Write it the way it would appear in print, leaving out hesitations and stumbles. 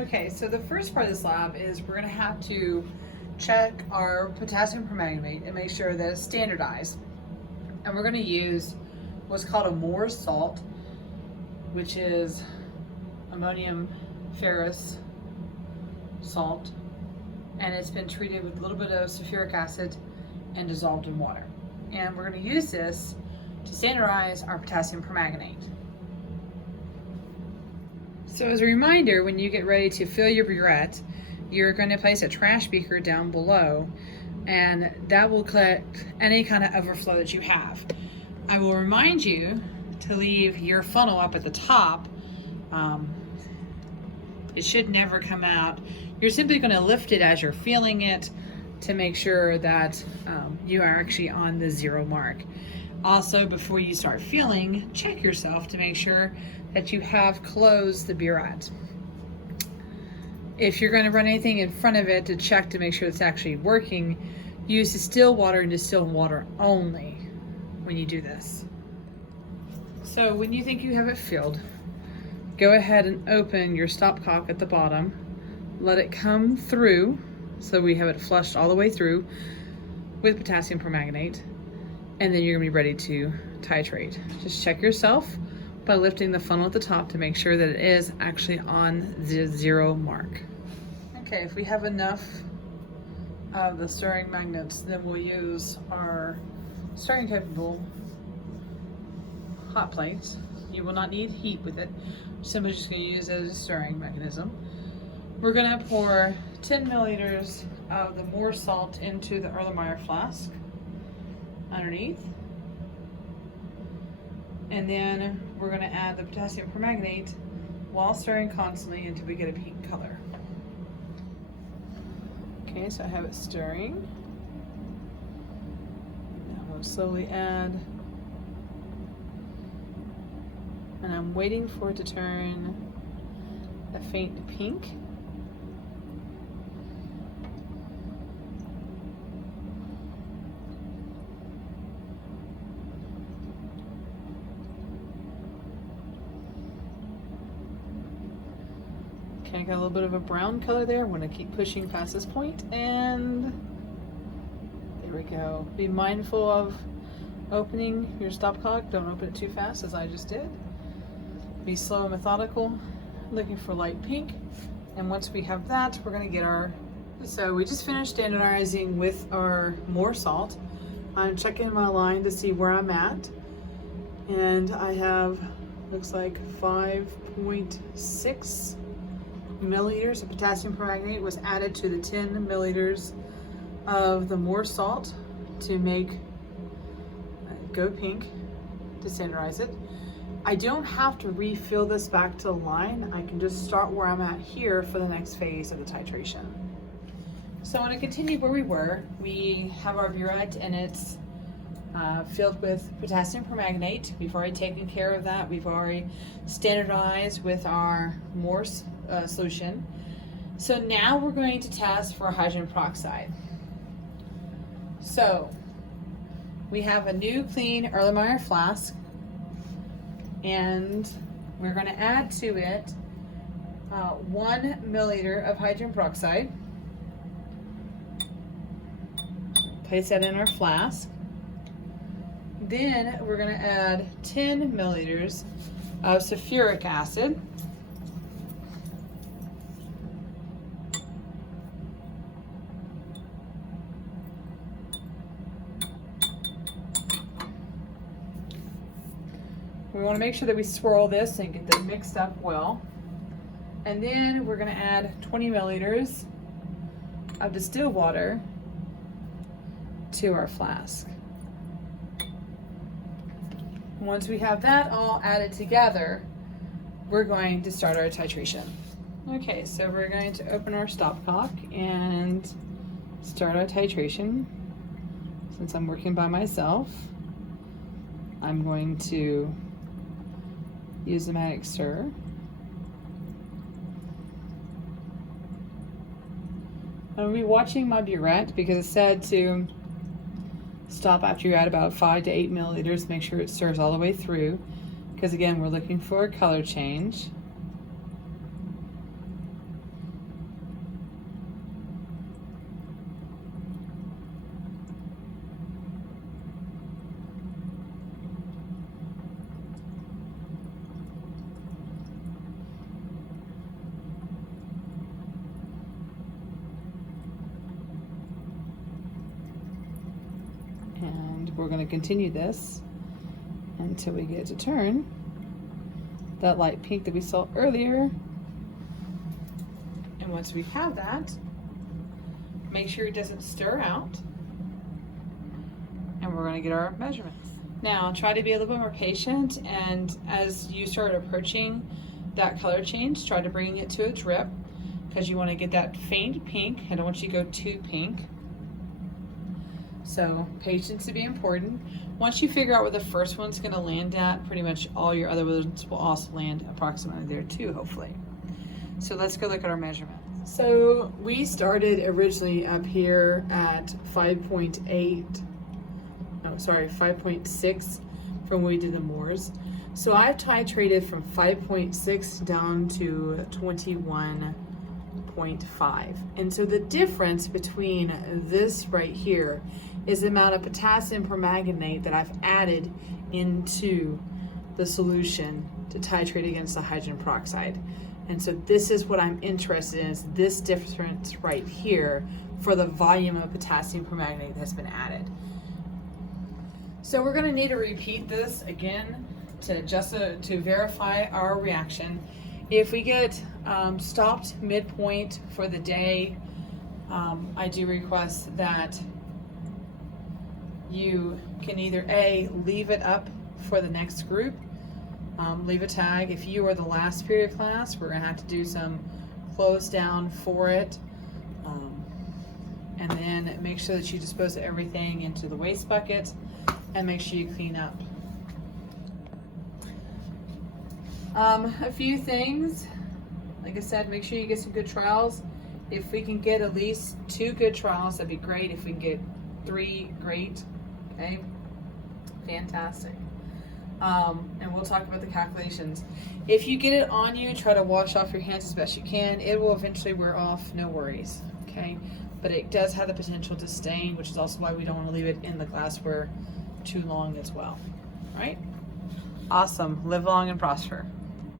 Okay, so the first part of this lab is we're going to have to check our potassium permanganate and make sure that it's standardized. And we're going to use what's called a Moore's salt, which is ammonium ferrous salt, and it's been treated with a little bit of sulfuric acid and dissolved in water. And we're going to use this to standardize our potassium permanganate. So as a reminder, when you get ready to fill your burette, you're going to place a trash beaker down below, and that will collect any kind of overflow that you have. I will remind you to leave your funnel up at the top. It should never come out. You're simply going to lift it as you're feeling it to make sure that you are actually on the 0 mark. Also, before you start filling, check yourself to make sure that you have closed the burette. If you're going to run anything in front of it to check to make sure it's actually working, use distilled water and distilled water only when you do this. So when you think you have it filled, go ahead and open your stopcock at the bottom. Let it come through so we have it flushed all the way through with potassium permanganate, and then you're going to be ready to titrate. Just check yourself by lifting the funnel at the top to make sure that it is actually on the 0 mark. Okay, if we have enough of the stirring magnets, then we'll use our stirring capable hot plates. You will not need heat with it. We're simply just going to use it as a stirring mechanism. We're going to pour 10 milliliters of the Moore's salt into the Erlenmeyer flask underneath. And then we're going to add the potassium permanganate while stirring constantly until we get a pink color. Okay, so I have it stirring. Now we'll slowly add. And I'm waiting for it to turn a faint pink. Okay, I got a little bit of a brown color there. I'm going to keep pushing past this point, and there we go. Be mindful of opening your stopcock. Don't open it too fast, as I just did. Be slow and methodical, looking for light pink. And once we have that, we're going to get our... So we just finished standardizing with our Moore's salt. I'm checking my line to see where I'm at, and I have, looks like 5.6 milliliters of potassium permanganate was added to the 10 milliliters of the Moore's salt to make go pink, to standardize it. I don't have to refill this back to the line. I can just start where I'm at here for the next phase of the titration. So I'm going to continue where we were. We have our burette, and it's filled with potassium permanganate. We've already taken care of that. We've already standardized with our Moore's solution. So now we're going to test for hydrogen peroxide. So we have a new clean Erlenmeyer flask, and we're going to add to it 1 milliliter of hydrogen peroxide. Place that in our flask. Then we're going to add 10 milliliters of sulfuric acid. We want to make sure that we swirl this and get them mixed up well. And then we're going to add 20 milliliters of distilled water to our flask. Once we have that all added together, we're going to start our titration. Okay, so we're going to open our stopcock and start our titration. Since I'm working by myself, I'm going to use the Matic stir. I'll be watching my burette because it said to stop after you're at about 5 to 8 milliliters. Make sure it stirs all the way through, because again, we're looking for a color change. we're going to continue this until we get to turn that light pink that we saw earlier. And once we have that, make sure it doesn't stir out. And we're going to get our measurements. Now try to be a little bit more patient, and as you start approaching that color change, try to bring it to a drip, because you want to get that faint pink. I don't want you to go too pink. So patience to be important. Once you figure out where the first one's going to land at, pretty much all your other ones will also land approximately there too, hopefully. So let's go look at our measurements. So we started originally up here at 5.6 from when we did the Moors. So I've titrated from 5.6 down to 21.5. And so the difference between this right here is the amount of potassium permanganate that I've added into the solution to titrate against the hydrogen peroxide. And so this is what I'm interested in, is this difference right here for the volume of potassium permanganate that's been added. So we're going to need to repeat this again to verify our reaction. If we get stopped midpoint for the day, I do request that you can either leave it up for the next group, leave a tag. If you are the last period of class, we're going to have to do some close down for it, and then make sure that you dispose of everything into the waste bucket, and make sure you clean up. A few things, like I said, make sure you get some good trials. If we can get at least 2 good trials, that'd be great. If we can get 3, great. Okay, fantastic. And we'll talk about the calculations. If you get it on you, try to wash off your hands as best you can. It will eventually wear off, no worries. Okay, but it does have the potential to stain, which is also why we don't want to leave it in the glassware too long as well. All right, awesome. Live long and prosper.